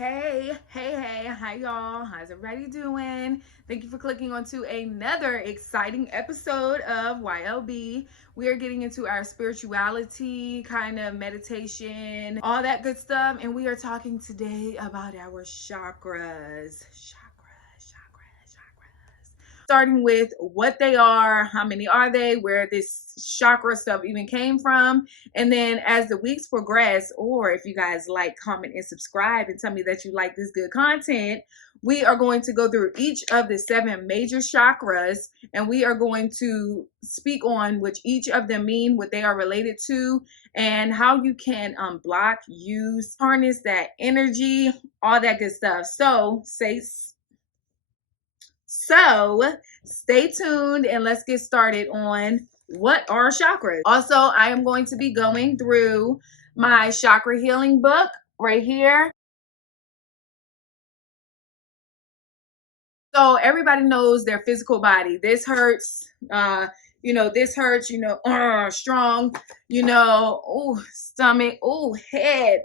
Hey, how y'all? How's everybody doing? Thank you for clicking onto another exciting episode of YLB. We are getting into our spirituality, kind of meditation, all that good stuff. And we are talking today about our chakras. Starting with what they are, how many are they, where this chakra stuff even came from. And then as the weeks progress, or if you guys like, comment, and subscribe and tell me that you like this good content, we are going to go through each of the 7 major chakras, and we are going to speak on which each of them mean, what they are related to, and how you can unblock, use, harness that energy, all that good stuff. So stay tuned and let's get started on what are chakras. Also, I am going to be going through my chakra healing book right here. So everybody knows their physical body. This hurts, this hurts, strong, stomach, head.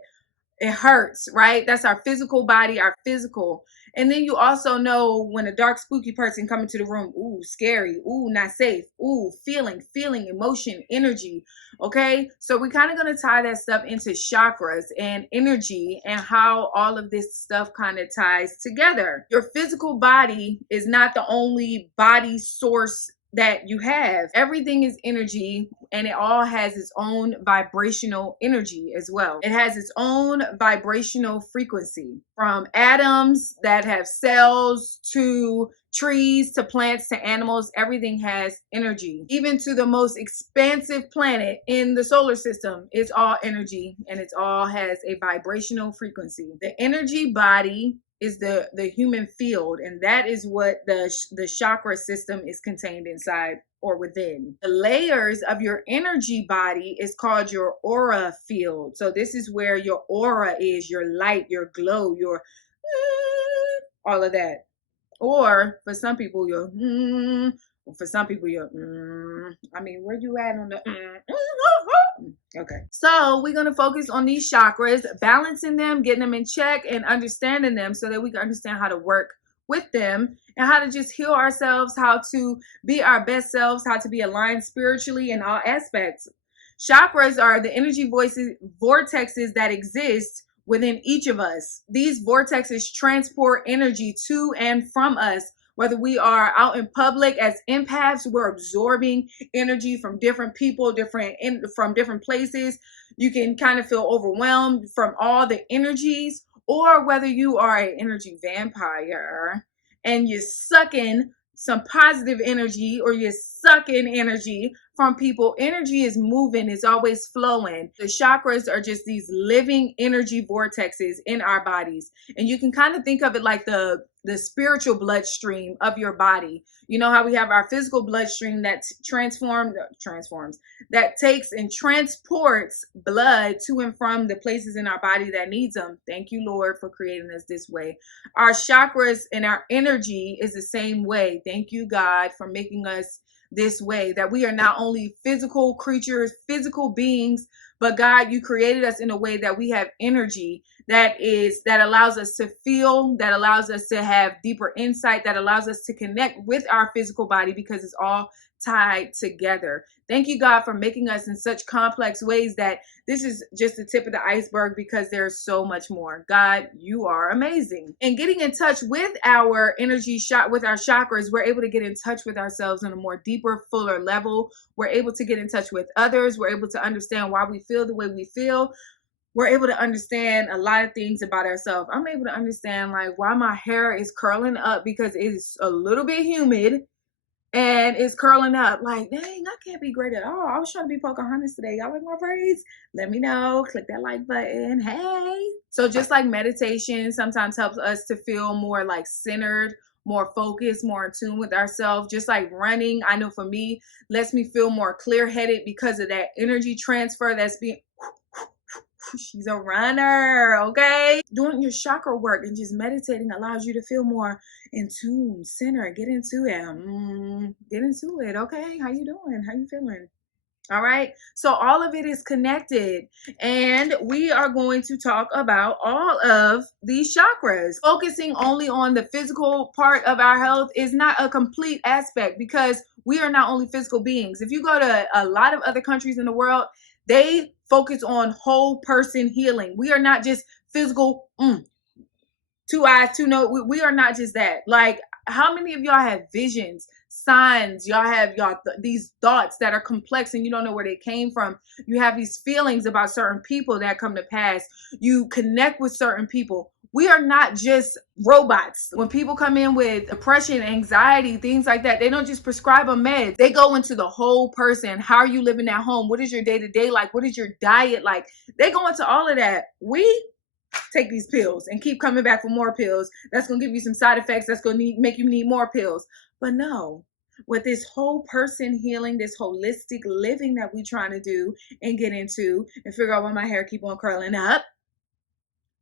It hurts, right? That's our physical body, our physical. And then you also know when a dark, spooky person come into the room, ooh, scary, ooh, not safe, ooh, feeling, emotion, energy, okay? So we're kind of going to tie that stuff into chakras and energy and how all of this stuff kind of ties together. Your physical body is not the only body source that you have. Everything is energy, and it all has its own vibrational energy as well. It has its own vibrational frequency, from atoms that have cells to trees to plants to animals. Everything has energy. Even to the most expansive planet in the solar system, it's all energy, and it all has a vibrational frequency. The energy body is the human field, and that is what the chakra system is contained inside or within. The layers of your energy body is called your aura field. So this is where your aura is, your light, your glow, your all of that. Or for some people, your for some people, your where you at on the okay. So we're going to focus on these chakras, balancing them, getting them in check, and understanding them so that we can understand how to work with them and how to just heal ourselves, how to be our best selves, how to be aligned spiritually in all aspects. Chakras are the energy vortexes that exist within each of us. These vortexes transport energy to and from us. Whether we are out in public as empaths, we're absorbing energy from different people, from different places. You can kind of feel overwhelmed from all the energies, or whether you are an energy vampire and you're sucking some positive energy, or you're sucking energy from people. Energy is moving, it's always flowing. The chakras are just these living energy vortexes in our bodies. And you can kind of think of it like the spiritual bloodstream of your body. You know how we have our physical bloodstream that transforms, that takes and transports blood to and from the places in our body that needs them. Thank you, Lord, for creating us this way. Our chakras and our energy is the same way. Thank you, God, for making us this way, that we are not only physical creatures, physical beings, but God, you created us in a way that we have energy that allows us to feel, that allows us to have deeper insight, that allows us to connect with our physical body, because it's all tied together. Thank you, God, for making us in such complex ways that this is just the tip of the iceberg, because there's so much more. God, you are amazing. And getting in touch with our energy with our chakras, we're able to get in touch with ourselves on a more deeper, fuller level. We're able to get in touch with others. We're able to understand why we feel the way we feel. We're able to understand a lot of things about ourselves. I'm able to understand like why my hair is curling up, because it's a little bit humid and it's curling up. Like, dang, I can't be great at all. I was trying to be Pocahontas today. Y'all like my braids? Let me know. Click that like button. Hey. So just like meditation sometimes helps us to feel more like centered, more focused, more in tune with ourselves. Just like running, I know for me, lets me feel more clear-headed because of that energy transfer that's being... She's a runner, okay? Doing your chakra work and just meditating allows you to feel more in tune, center, get into it. Get into it, okay? How you doing? How you feeling? All right. So all of it is connected. And we are going to talk about all of these chakras. Focusing only on the physical part of our health is not a complete aspect, because we are not only physical beings. If you go to a lot of other countries in the world, they focus on whole person healing. We are not just physical, two eyes, two nose. We are not just that. Like, how many of y'all have visions, signs? Y'all have these thoughts that are complex and you don't know where they came from. You have these feelings about certain people that come to pass. You connect with certain people. We are not just robots. When people come in with depression, anxiety, things like that, they don't just prescribe a med. They go into the whole person. How are you living at home? What is your day-to-day like? What is your diet like? They go into all of that. We take these pills and keep coming back for more pills. That's going to give you some side effects. That's going to make you need more pills. But no, with this whole person healing, this holistic living that we trying to do and get into and figure out why my hair keep on curling up,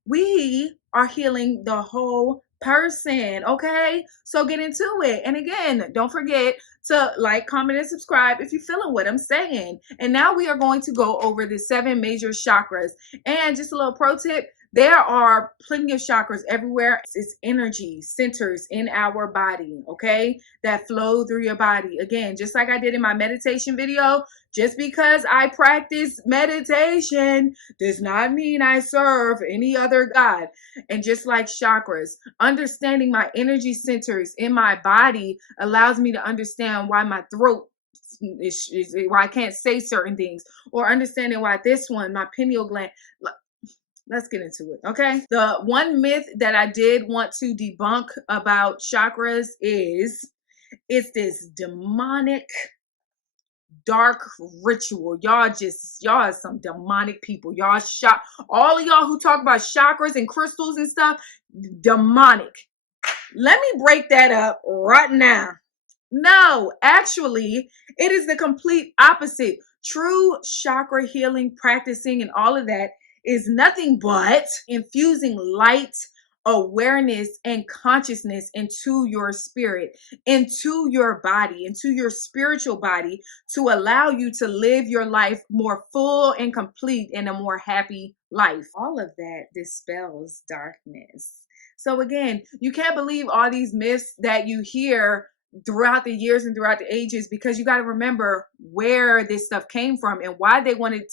we are healing the whole person. Okay, so get into it. And again, don't forget to like, comment, and subscribe if you're feeling what I'm saying. And now we are going to go over the 7 major chakras. And just a little pro tip, there are plenty of chakras everywhere. It's energy centers in our body, okay, that flow through your body. Again, just like I did in my meditation video, just because I practice meditation does not mean I serve any other God. And just like chakras, understanding my energy centers in my body allows me to understand why my throat is why I can't say certain things, or understanding why this one, my pineal gland. Let's get into it, okay? The one myth that I did want to debunk about chakras is it's this demonic, dark ritual. Y'all are some demonic people. Y'all all of y'all who talk about chakras and crystals and stuff, demonic. Let me break that up right now. No, actually, it is the complete opposite. True chakra healing, practicing, and all of that is nothing but infusing light, awareness, and consciousness into your spirit, into your body, into your spiritual body, to allow you to live your life more full and complete and a more happy life. All of that dispels darkness. So again, you can't believe all these myths that you hear throughout the years and throughout the ages, because you got to remember where this stuff came from and why they wanted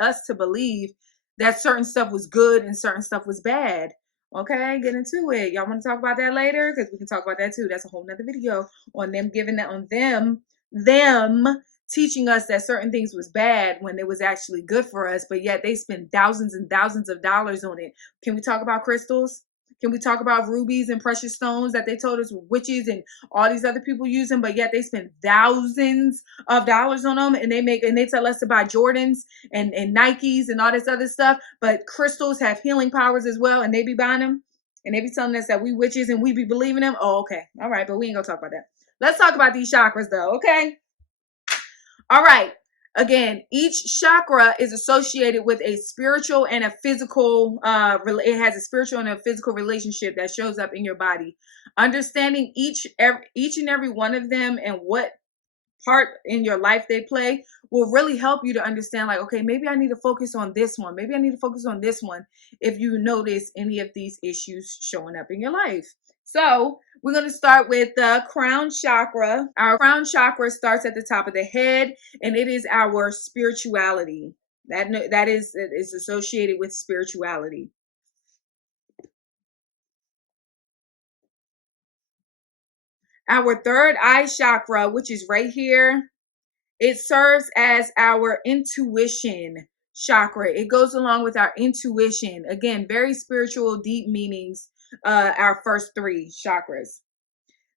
us to believe that certain stuff was good and certain stuff was bad. Okay, get into it. Y'all want to talk about that later? Because we can talk about that too. That's a whole nother video on them giving that, on them teaching us that certain things was bad when it was actually good for us, but yet they spend thousands and thousands of dollars on it. Can we talk about crystals? Can we talk about rubies and precious stones that they told us were witches and all these other people use them, but yet they spend thousands of dollars on them, and they tell us to buy Jordans and Nikes and all this other stuff, but crystals have healing powers as well, and they be buying them, and they be telling us that we witches and we be believing them. Oh, okay. All right, but we ain't gonna talk about that. Let's talk about these chakras though, okay? All right. Again, each chakra is associated with a spiritual and a physical, it has a spiritual and a physical relationship that shows up in your body. Understanding each and every one of them and what part in your life they play will really help you to understand, like, okay, maybe I need to focus on this one. Maybe I need to focus on this one if you notice any of these issues showing up in your life. So we're going to start with the crown chakra. Our crown chakra starts at the top of the head, and it is our spirituality. That is associated with spirituality. Our third eye chakra, which is right here, it serves as our intuition chakra. It goes along with our intuition. Again, very spiritual, deep meanings, our first 3 chakras.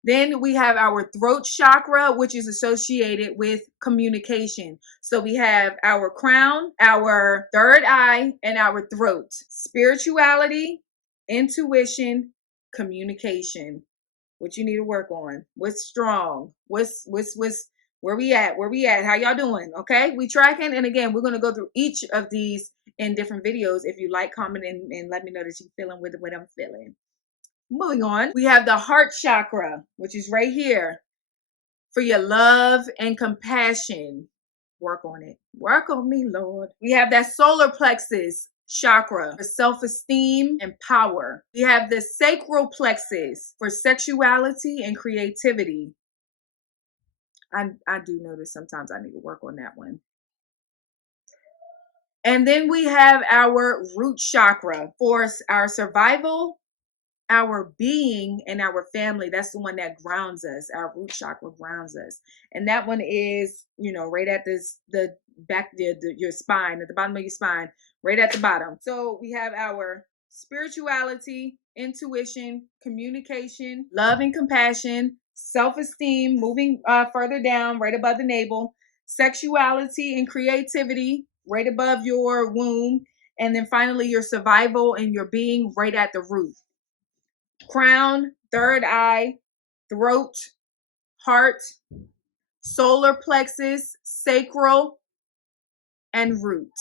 Then we have our throat chakra, which is associated with communication. So we have our crown, our third eye, and our throat. Spirituality, intuition, communication. What you need to work on. What's strong? What's where we at? Where we at? How y'all doing? Okay, we tracking. And again, we're going to go through each of these in different videos. If you like, comment, and let me know that you're feeling with what I'm feeling. Moving on, we have the heart chakra, which is right here for your love and compassion. Work on it. Work on me, Lord. We have that solar plexus chakra for self-esteem and power. We have the sacral plexus for sexuality and creativity. I do notice sometimes I need to work on that one. And then we have our root chakra for our survival, our being, and our family. That's the one that grounds us. Our root chakra grounds us. And that one is, right at the back, your spine, at the bottom of your spine, right at the bottom. So we have our spirituality, intuition, communication, love and compassion, self-esteem, moving further down, right above the navel, sexuality and creativity, right above your womb, and then finally your survival and your being, right at the root. Crown, third eye, throat, heart, solar plexus, sacral, and root.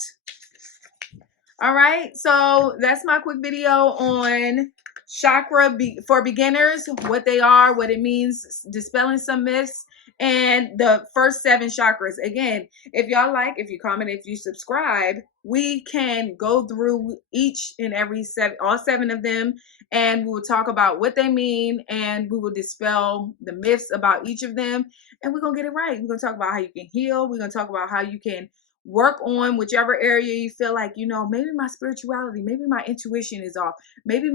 All right, so that's my quick video on chakra for beginners, what they are, what it means, dispelling some myths, and the first 7 chakras. Again, if y'all like, if you comment, if you subscribe, we can go through each and every all 7 of them, and we will talk about what they mean, and we will dispel the myths about each of them, and we're gonna get it right. We're gonna talk about how you can heal. We're gonna talk about how you can work on whichever area you feel like, maybe my spirituality, maybe my intuition is off, maybe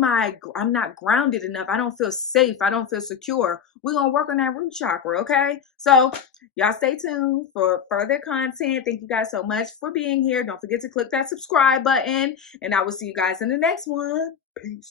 I'm not grounded enough, I don't feel safe, I don't feel secure. We're gonna work on that root chakra. Okay, so y'all stay tuned for further content. Thank you guys so much for being here. Don't forget to click that subscribe button, and I will see you guys in the next one. Peace.